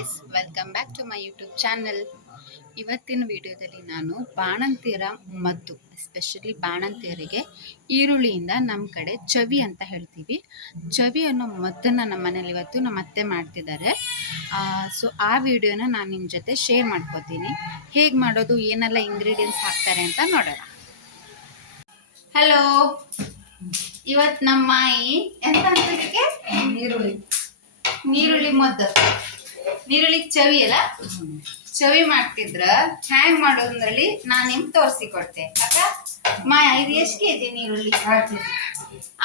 Guys, welcome back to my YouTube channel. ಇವತ್ತಿನ ವಿಡಿಯೋದಲ್ಲಿ ನಾನು ಬಾಣಂತಿಯರ ಮದ್ದು, ಎಸ್ಪೆಷಲಿ ಬಾಣಂತಿಯರಿಗೆ ಈರುಳ್ಳಿಯಿಂದ ನಮ್ಮ ಕಡೆ ಚವಿ ಅಂತ ಹೇಳ್ತೀವಿ, ಚವಿ ಅನ್ನೋ ಮದ್ದನ್ನು ನಮ್ಮ ಮನೇಲಿ ಇವತ್ತು ನಮ್ಮ ಅತ್ತೆ ಮಾಡ್ತಿದ್ದಾರೆ. ಸೊ ಆ ವಿಡಿಯೋನ ನಾನು ನಿಮ್ಮ ಜೊತೆ ಶೇರ್ ಮಾಡ್ಕೋತೀನಿ. ಹೇಗೆ ಮಾಡೋದು, ಏನೆಲ್ಲ ಇಂಗ್ರೀಡಿಯೆಂಟ್ಸ್ ಹಾಕ್ತಾರೆ ಅಂತ ನೋಡೋಣ. ಹಲೋ, ಇವತ್ತು ನಮ್ಮ ಮಾಯಿ ಎಂತ ಅಂತದಕ್ಕೆ ನೀರುಳ್ಳಿ ಮದ್ದು, ನೀರುಳ್ಳಿ ಚವಿ ಅಲ್ಲ, ಚವಿ ಮಾಡ್ತಿದ್ರ ಹ್ಯಾಂಗ್ ಮಾಡೋದ್ರಲ್ಲಿ ನಾನು ನಿಮ್ಗೆ ತೋರಿಸಿಕೊಡ್ತೆ. ಅಕ್ಕ ಮಾಯ, ಇದು ಎಷ್ಟು ಕೆಜಿ ನೀರುಳ್ಳಿ?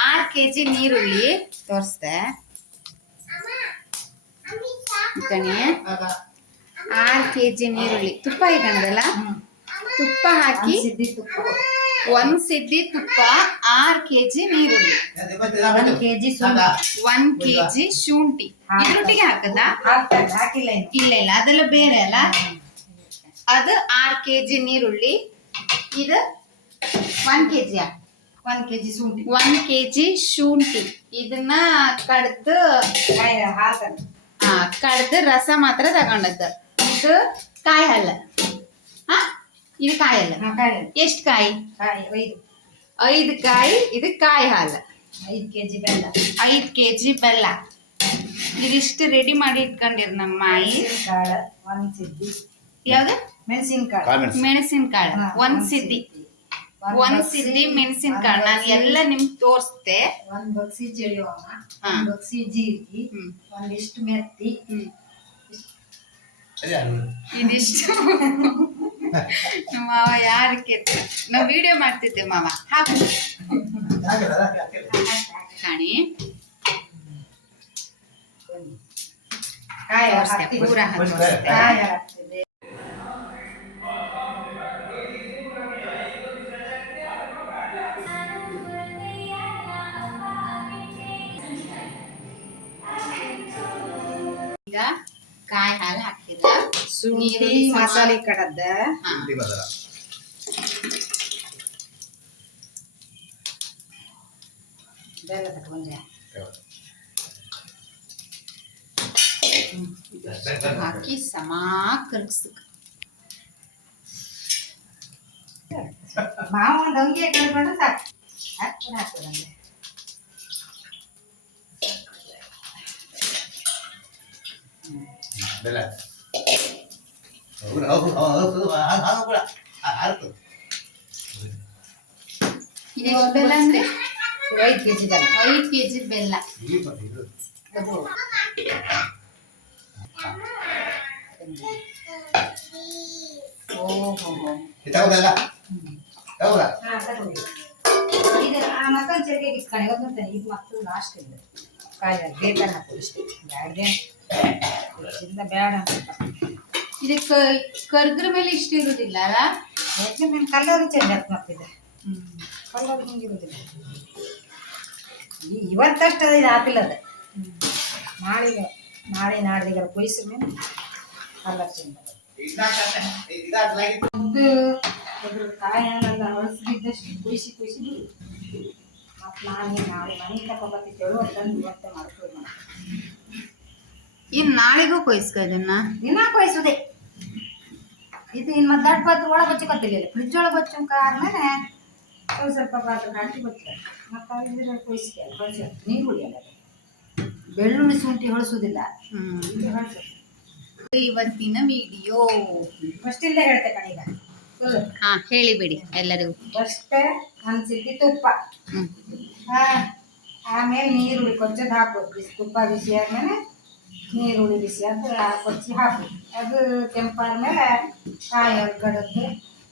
6 kg ನೀರುಳ್ಳಿ ತೋರಿಸ್ದೆ ಕಣಿ. 6 kg ನೀರುಳ್ಳಿ, ತುಪ್ಪ ಇಟ್ಕೊಂಡಲ್ಲ, ತುಪ್ಪ ಹಾಕಿ 1 ಸಿದ್ದಿ ತುಪ್ಪ, 6 kg ನೀರುಳ್ಳಿ, 1 kg ಶುಂಠಿ. ಇದ್ರೊಟ್ಟಿಗೆ ಹಾಕದ? ಇಲ್ಲ, ಅದೆಲ್ಲ ಬೇರೆ ಅಲ್ಲ. ಅದು 6 kg ನೀರುಳ್ಳಿ, ಇದು 1 kg 1 kg ಶುಂಠಿ. ಇದನ್ನ ಕಡ್ದು ರಸ ಮಾತ್ರ ತಗೊಂಡದ್ದು. ಇದು ಕಾಯಿ ಹಾಲು. ಇದು ಕಾಯಿ ಹಾಲು. ಎಷ್ಟು ಕಾಯಿ? 5 ಕಾಯಿ. ಇದು ಕಾಯಿ ಹಾಲು. 5 kg ಬೆಲ್ಲ. ಇದಿಷ್ಟು ರೆಡಿ ಮಾಡಿ ಇಟ್ಕೊಂಡಿರ್ ನಮ್ಮ ಮಾಯಿ. ಯಾವ್ದು? ಮೆಣಸಿನಕಾಳು 1 ಸಿದ್ದಿ ಮೆಣಸಿನಕಾಳು. ನಾನು ಎಲ್ಲ ನಿಮ್ಗೆ ತೋರಿಸ್ದೆ. 1 ಬಕ್ಸಿ ಜಡಿಯೋಣ, 1 ಬಕ್ಸಿ ಜೀರಿಗೆ, ಒಂದಿಷ್ಟು ಮೆತ್ತಿ, ಇದಿಷ್ಟು ಮಾವ ಯಾರಕ್ಕೆ ನಾವು ವಿಡಿಯೋ ಮಾಡ್ತಿದ್ದೆ. ಮಾವ ಹಾಕು ಕಾಣಿ, ಪೂರ ಹಾಕ್ತಿದ್ದೆ. ಈಗ ಕಾಯಿ ಹಾಲು ಹಾಕ್ತಿದ್ದ, ಶುಂಠಿ ಮಸಾಲೆ ಕಡದ, ಬೆಲ್ಲ ತಗೊಂಡೆ ಹಾಕಿ ಸಮ ಕರಗಿಸ್ಬೇಕು. ಮಾವ ಒಂದು ಅಂಗಿ ಕಳ್ಕೊಂಡು ಸಾಕು. ಹಾಕ್ತದಂತೆ ಬೆಲ್ಲ ಇದೆಷ್ಟು ಬೆಲ್ಲ ಅಂದ್ರೆ? 5 kg ಬೆಲ್ಲ. 5 kg ಬೆಲ್ಲ. ಓಹೋ, ಇದು ಮತ್ತೊಂದು ಚೆರಿಗೆ ಇಟ್ಕೊಂಡು ಗೊತ್ತಾನೆ. ಇದು ಮತ್ತು ಲಾಸ್ಟ್ ಇದೆ ಕಾಯಿ ಬೇಕಲ್ಲ, ಹಾಕು ಇಷ್ಟು ಬ್ಯಾಡ್ಗೆ ಬೇಡ ಅಂತ. ಇದಕ್ಕೆ ಕರ್ದ್ರ ಮೇಲೆ ಇಷ್ಟ ಇರುದಿಲ್ಲ ಅಲ್ಲ, ಯಾಕೆ ಮೇಲೆ ಕಲ್ಲರು ಚೇಂಜ್ ಆಗ್ತಿದೆ. ಕಲ್ಲರು ಹಿಂಗಿರುವುದಿಲ್ಲ. ಇವತ್ತಷ್ಟು ಇದು ಹಾಕಿಲ್ಲ. ಅದು ನಾಳೆ ನಾಡಿಗೆ ಕೊಯ್ಸ ಮೇಲೆ ಕಲ್ಲರ್ ಚೇಂಜ್ ಕಾಯನ್ನೆಲ್ಲ ಹೊಳಸಿದ್ದಷ್ಟು ಕುಯ್ಸಿ ಮತ್ತು ನಾಳೆ ಮನೆ ತಗೊಬತ್ತಿದ್ದೇಳು ಅದನ್ನು ಇವತ್ತೇ ಮಾಡ್ಕೊಳ್ಳಿ. ಇನ್ನು ನಾಳೆಗೂ ಕೊಯ್ಸ್ಕ ಇದನ್ನ ದಿನ ಕೊಯ್ಸೋದೆ. ಇದು ಇನ್ನು ಮತ್ತೆ ದೊಡ್ಡ ಪಾತ್ರೆ ಒಳಗೆ ಬಚ್ಚಕೊತಿಲ್ಲ, ಫ್ರಿಜ್ ಒಳಗೆ ಬಚ್ಚಂಕ ಆದ್ಮೇಲೆ ಸ್ವಲ್ಪ ಪಾತ್ರೆ ಹಾಕಿ ಬಚ್ಚ ಮತ್ತು ಇದ್ರ ಕೊಯ್ಸಿ ನೀರುಳ್ಳಿ ಅಲ್ಲ, ಬೆಳ್ಳುಳ್ಳಿ ಶುಂಠಿ ಹೊಳಸೋದಿಲ್ಲ. ಇವತ್ತಿನ ವಿಡಿಯೋ ಫಸ್ಟ್ ಇಲ್ಲೇ ಹೇಳ್ತೆ ಕಣೀಗ. ಹೇಳಿಬಿಡಿ ಎಲ್ಲರಿಗೂ. ಫಸ್ಟ್ 1 ಸಿದ್ದಿ ತುಪ್ಪ, ಆಮೇಲೆ ನೀರುಳ್ಳಿ ಕೊಚ್ಚದು ಹಾಕೋದು. ತುಪ್ಪ ಬಿಸಿ ಆದ್ಮೇಲೆ ನೀರುಳ್ಳಿ ಬಿಸಿ ಅದು ಕೊಚ್ಚಿ ಹಾಕಿ, ಅದು ಕೆಂಪಾದ್ಮೇಲೆ ಕಾಯಿ ಹಾಲು ಕಡದ್ದು,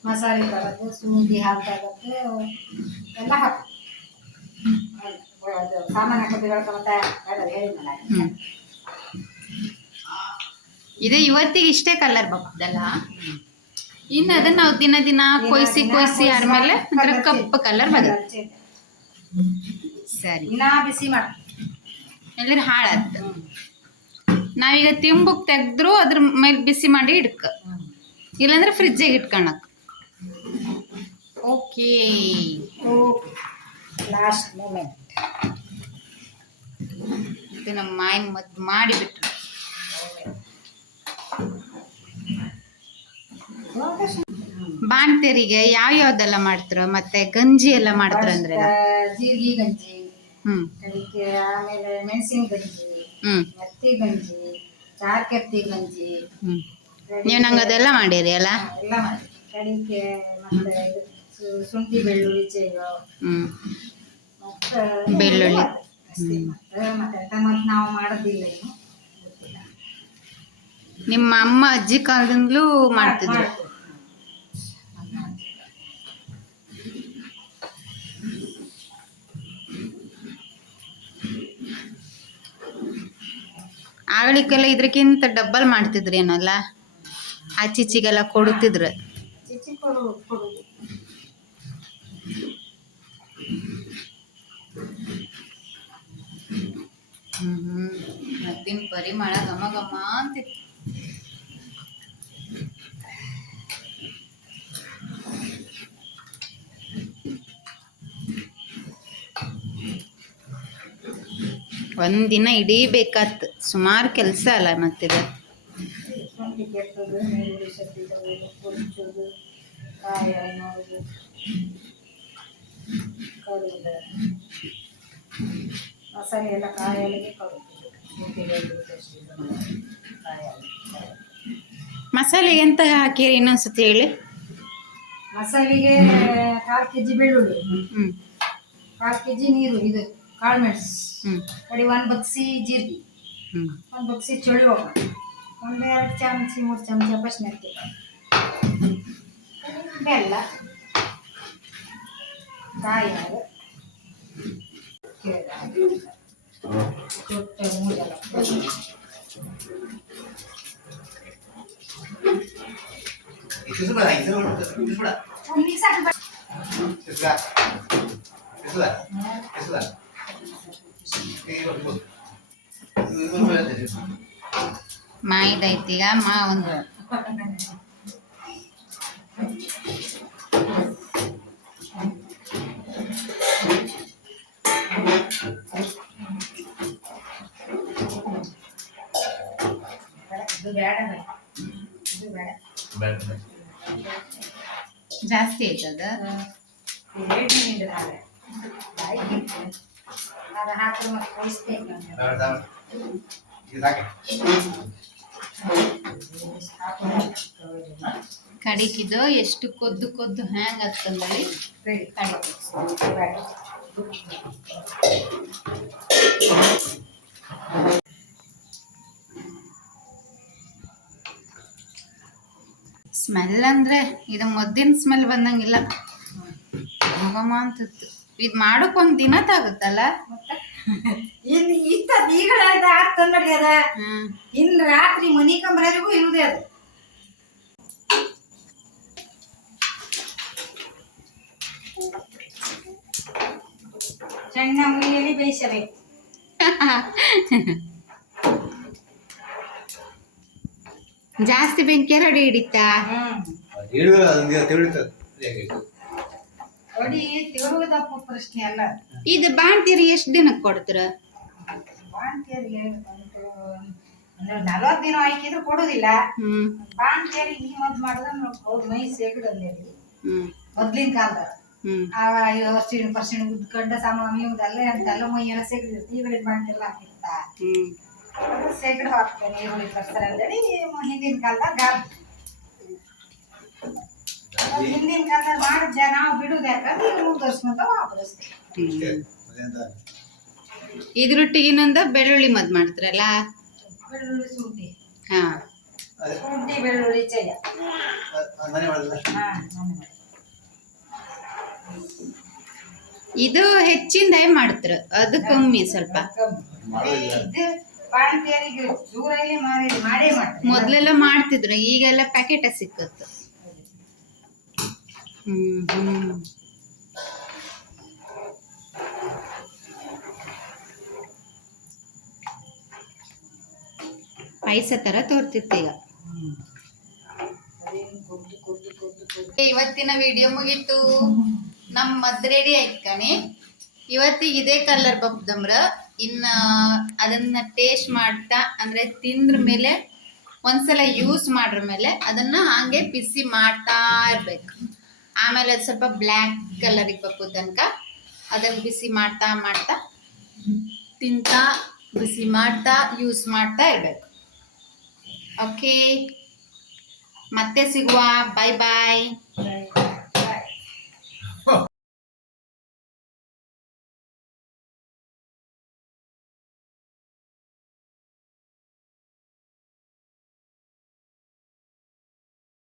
ಮಸಾಲೆ ಕಡದ್ದು, ಶುಂಠಿ ಹಾಕಿ ಎಲ್ಲ ಹಾಕು. ಅದು ಸಾಮಾನು ಹಾಕೋದು ಹೇಳ್ಕೊಂಬತ್ತೆ ಹೇಳಿದ್ನಲ್ಲ. ಇದೆ ಇವತ್ತಿಗೆ ಇಷ್ಟೇ ಕಲರ್ ಬರ್ತದಲ್ಲ. ಇನ್ನು ಅದನ್ನ ನಾವು ದಿನ ಕೊಯ್ಸಿ ಆದ್ಮೇಲೆ ಅದರ ಕಪ್ಪು ಕಲರ್ ಬರುತ್ತೆ. ಸರಿ, ಇನ್ನ ಬಿಸಿ ಮಾಡಿ ಎಲ್ಲರೂ ಹಾಳಾಯ್ತು. ನಾವೀಗ ತಿಂಬುಕ್ ತೆಗೆದ್ರು ಅದ್ರ ಮೇಲೆ ಬಿಸಿ ಮಾಡಿ ಇಡ್ಕ, ಇಲ್ಲಾಂದ್ರೆ ಫ್ರಿಜ್ಜಿಗೆ ಇಟ್ಕೊಳಕ್. Okay, last moment. ಇದು ನಮ್ಮ ಮಾಯಿನ ಮದ್ದು ಮಾಡಿಬಿಟ್ರು. ಬಾಣ್ತೇರಿಗೆ ಯಾವ ಯಾವ್ದೆಲ್ಲ ಮಾಡ್ತಾರ ಮತ್ತೆ ಗಂಜಿ ಎಲ್ಲ ಮಾಡ್ತಾರ ಅಂದ್ರೆ ಜೀರಿಗೆ ಗಂಜಿ, ಹ್ಮ್ ಅದಕ್ಕೆ ಆಮೇಲೆ ಮೆಣಸಿನ ಗಂಜಿ, ಹ್ಮ್ ಮೆತ್ತಿ ಗಂಜಿ, ಚಾರ್ಕೆತ್ತಿ ಗಂಜಿ, ಹ್ಮ್ ನೀವು ನಂಗೆ ಅದೆಲ್ಲ ಮಾಡಿರಿ ಅಲ್ಲ. ಎಲ್ಲ ಮಾಡಿ ಕಡಿಕೆ ಮತ್ತೆ ಶುಂಠಿ ಬೆಳ್ಳುಳ್ಳಿ ಚೇಳು, ಹ್ಮ್ ಮತ್ತೆ ಬೆಳ್ಳುಳ್ಳಿ. ಅಷ್ಟೇ. ಮತ್ತೆ ನಾವು ಮಾಡೋದಿಲ್ಲ ಏನು ಗೊತ್ತಿಲ್ಲ. ನಿಮ್ಮ ಅಮ್ಮ ಅಜ್ಜಿ ಕಾಲದಿಂದಲೂ ಮಾಡ್ತಿದ್ರು. ಆಗಳಿಗೆಲ್ಲ ಇದಕ್ಕಿಂತ ಡಬ್ಬಲ್ ಮಾಡ್ತಿದ್ರು ಏನಲ್ಲ, ಆಚೀಚಿಗೆಲ್ಲ ಕೊಡುತ್ತಿದ್ರು. ಚಿಚ್ಚಿ ಕೊಡುದು. ಮದ್ದಿನ ಪರಿಮಳ ಘಮ ಘಮ ಅಂತಿತ್ತು. ಒಂದಿನ ಇಡೀ ಬೇಕಾತ್, ಸುಮಾರು ಕೆಲಸ ಅಲ್ಲ ಮತ್ತಿದ. ಶುಂಠಿ ಕೆತ್ತೋದು, ನೀರುಳ್ಳಿ ಸತ್ತಿದ್ದು, ಕೊಚ್ಚೋದು, ಕಾಯಿ ನೋಡೋದು, ಕಡುಬು, ಮಸಾಲೆ ಎಲ್ಲ ಕಾಯಲ್ಲಿಗೆ ಕಡುಬು, ಶುಂಠಿ ಬೆಳ್ಳುಳ್ಳಿ ಕಾಯಲ್ಲಿ. ಮಸಾಲೆಗೆ ಎಂತ ಹಾಕಿರಿ ಇನ್ನೊಂದ್ಸತಿ ಹೇಳಿ. ಮಸಾಲೆಗೆ 1/4 kg ಬೆಳ್ಳುಳ್ಳಿ, ಹ್ಮ್ 1/4 kg ನೀರು, ಇದು ಕಾಳು ಮೆಣಸು, ಹ್ಮ್ ಕಡಿ 1 ಬಗ್ಸಿ ಜೀರಿಗೆ, ಹ್ಮ್ 1 ಬಗ್ಸಿ ಚಳಿ ಹೋಗ, 1-2 ಚಮಚ 3 ಚಮಚ ಪಶ್ಮೆತ್ತಿ, ಬೆಲ್ಲ, ಕಾಯಿ ಹಾಲು, ತೊಟ್ಟೆ ಮೂಜಲ ಮಿಕ್ಸ್ ಹಾಕಿ ಮಾಯಿದೈತೀಗ ಮಾ ಒಂದು ಇದು ಬೇಡ, ಇದು ಬೇಡ ಜಾಸ್ತಿ ಆಯ್ತದ. ಅದು ಹಾಕಿದ್ರೆ ಮತ್ತೆ ಕಳಿಸ್ಬೇಕು ಕಡಿಕಿದು ಎಷ್ಟು ಕೊದ್ದು ಕೊದ್ದು ಹ್ಯಾಂಗ್ ಆಗ್ತಂದಲ್ಲಿ ಸ್ಮೆಲ್ ಅಂದ್ರೆ ಇದು ಮದ್ದಿನ ಸ್ಮೆಲ್ ಬಂದಂಗಿಲ್ಲ, ಘಮ ಅಂತಿತ್ತು. ಇದು ಮಾಡೋಕೆ ಒಂದು ದಿನ ತಾಗುತ್ತಲ್ಲ. ಇನ್ನು ಈಗಳ ಆಗ್ತಂದ್ರಿ ಅದ, ಇನ್ನು ರಾತ್ರಿ ಮನಿ ಕಂಬರಿಗೂ ಇರುದೇ ಅದು. ಸಣ್ಣ ಉರಿಯಲ್ಲಿ ಬೇಯಿಸಬೇಕು. ಜಾಸ್ತಿ ಬೆಂಕಿ ರಡಿ ಹಿಡಿತಾ ಹೊಡಿ ತಿರುವುದಪ್ಪ ಪ್ರಶ್ನೆ ಅಲ್ಲ. ಇದು ಬಾಣ್ತೀರಿ ಎಷ್ಟು ದಿನಕ್ಕೆ ಕೊಡ್ತೀರ? ಬಾಣ್ತಿಯರಿಗೆ 40 ದಿನ ಹಾಕಿದ್ರು ಕೊಡುದಿಲ್ಲ. ಬಾಣ್ತಿಯರಿಗೆ ಈ ಮದ್ ಮಾಡಿದ್ರೆ ಅವ್ರ ಮೈ ಸೇಗಡಲ್ಲಿ ಮೊದ್ಲಿನ ಕಾಲದ ವರ್ಷ ಉದ್ಕಂಡ ಸಾಮಾನ್ಯದಲ್ಲ ಅಂತೆಲ್ಲ ಮೈ ಎಲ್ಲ ಸೇಗಡಿರುತ್ತೆ. ಈಗಳಿನ ಬಾಣ್ತಿಯೆಲ್ಲ ಹಾಕಿರ್ತ ಸೇಗಡು ಹಾಕ್ತಾರೆ, ಈರುಳ್ಳಿ ತರ್ತಾರೆ ಅಂತೇಳಿ ಹಿಂದಿನ ಕಾಲದಾಗ ಹಿಂದಿನ ಕಾಲದಾಗ ಮಾಡಿದ್ದೆ. ನಾವು ಬಿಡುದು ಯಾಕಂದ್ರೆ ಈಗ ಮುಂದುವರ್ಸ್ಕೊಂತ ವಾಪಸ್ತೀವಿ. ಇದ್ರೊಟ್ಟಿಗೆ ಇನ್ನೊಂದು ಬೆಳ್ಳುಳ್ಳಿ ಮದ್ ಮಾಡ್ತಾರಲ್ಲ, ಬೆಳ್ಳುಳ್ಳಿ ಶುಂಠಿ, ಹಾ ಶುಂಠಿ ಬೆಳ್ಳುಳ್ಳಿ ಚಯ. ಇದು ಹೆಚ್ಚಿಂದ ಮಾಡ್ತಾರ, ಅದು ಕಮ್ಮಿ ಸ್ವಲ್ಪ. ಇದು ಬಾಣ್ತಿಯರಿಗೆ ಜೂರಲ್ಲಿ ಮಾಡೇ ಮಾಡ್ತಾರೆ. ಮೊದ್ಲೆಲ್ಲ ಮಾಡ್ತಿದ್ರು, ಈಗೆಲ್ಲ ಪ್ಯಾಕೆಟ್ ಸಿಕ್ಕತ್ತು. ಪಾಯಸ ತರ ತೋರ್ತಿತ್ತು ಈಗ. ಇವತ್ತಿನ ವಿಡಿಯೋ ಮುಗೀತು, ನಮ್ಮ ಮದ್ ರೆಡಿ ಆಯ್ತು ಕಣಿ. ಇವತ್ತಿಗೆ ಇದೇ ಕಲರ್ ಬಬ್ದಮ್ರ. ಇನ್ನ ಅದನ್ನ ಟೇಸ್ಟ್ ಮಾಡ್ತಾ ಅಂದ್ರೆ ತಿಂದ್ರ ಮೇಲೆ ಒಂದ್ಸಲ ಯೂಸ್ ಮಾಡ್ರ ಮೇಲೆ ಅದನ್ನ ಹಾಗೆ ಬಿಸಿ ಮಾಡ್ತಾ ಇರ್ಬೇಕು. ಆಮೇಲೆ ಅದು ಸ್ವಲ್ಪ ಬ್ಲ್ಯಾಕ್ ಕಲರಿಗೆ ಬಪ್ಪು ತನಕ ಅದನ್ನ ಬಿಸಿ ಮಾಡ್ತಾ ಮಾಡ್ತಾ ತಿಂತಾ ಬಿಸಿ ಮಾಡ್ತಾ ಯೂಸ್ ಮಾಡ್ತಾ ಇರ್ಬೇಕು. ಓಕೆ, ಮತ್ತೆ ಸಿಗುವ. ಬಾಯ್ ಬಾಯ್.